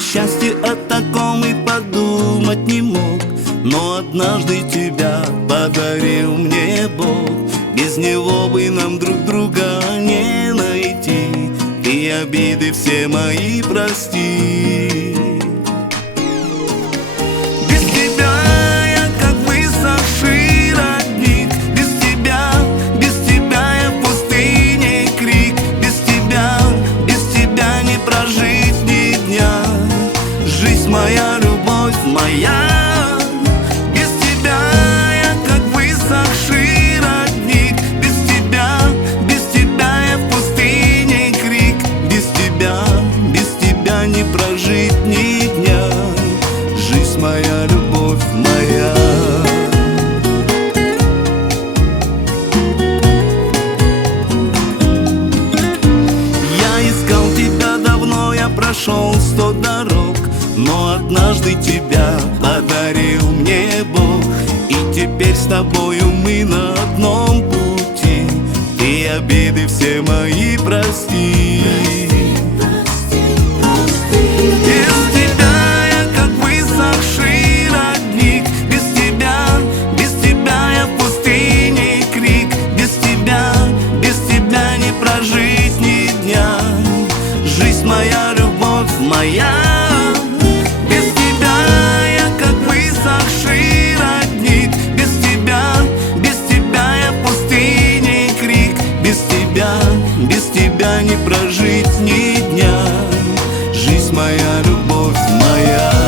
счастье о таком и подумать не мог, но однажды тебя подарил мне Бог. Без него бы нам друг друга не найти, и обиды все мои прости. Без тебя я как высохший родник, без тебя я в пустыне крик. Без тебя не прожить ни дня. Жизнь моя, любовь моя. Без тебя я как высохший родник, без тебя я в пустыне крик. Без тебя не прожить ни дня. Жизнь моя, любовь моя. Я искал тебя давно, я прошел 100 дорог, но однажды тебя подарил мне Бог. И теперь с тобою мы на одном пути, и обиды все мои прости. Без тебя я как высохший родник, без тебя я в пустыне крик. Без тебя не прожить ни дня. Жизнь моя, любовь моя. Без тебя я как высохший родник, без тебя я в пустыне крик. Без тебя не прожить ни дня. Жизнь моя, любовь моя.